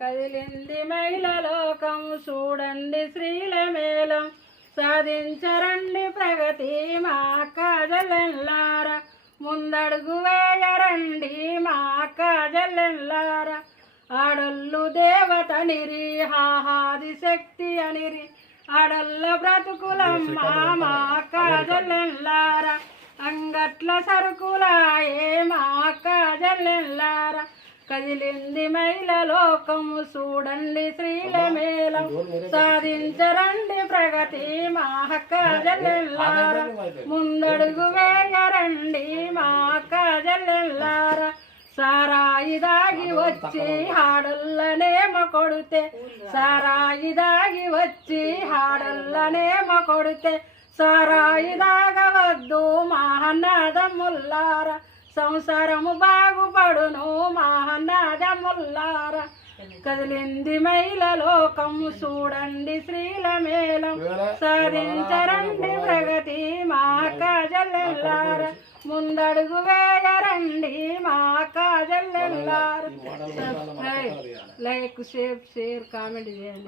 కదిలింది మహిళ లోకం చూడండి స్త్రీల మేళం సాధించరండి ప్రగతి మా అక్క చెల్లెల్లారా ముందడుగు వేయరండి మా అక్క చెల్లెల్లారా ఆడొల్లు దేవతనిరి హాహాది శక్తి అనిరి ఆడల్ల బ్రతుకులమ్మ మా అక్క చెల్లెల్లారా అంగట్ల సరుకులాయే మా అక్క చెల్లెల్లారా కదిలింది మహిళ లోకము చూడండి స్త్రీల మేళం సాధించరండి ప్రగతి మా అక్క చెల్లెల్లారా ముందడుగు వేయరండి మా అక్క చెల్లెల్లారా సారాయి దాగి వచ్చి హాడల్లనేమో కొడితే సారాయి దాగి వచ్చి హాడల్లనేమో కొడితే సారాయి దాగవద్దు మా అన్నదమ్ముల్లారా సంసారము బాగుపడును మా అన్నదమ్ముల్లారా కదిలింది మహిళ లోకము చూడండి స్త్రీల మేళం సాధించరండి ప్రగతి మా అక్క చెల్లెల్లారా ముందడుగు వేయరండి మా అక్క చెల్లెల్లారా లైక్ షేర్ కామెంట్ చేయండి.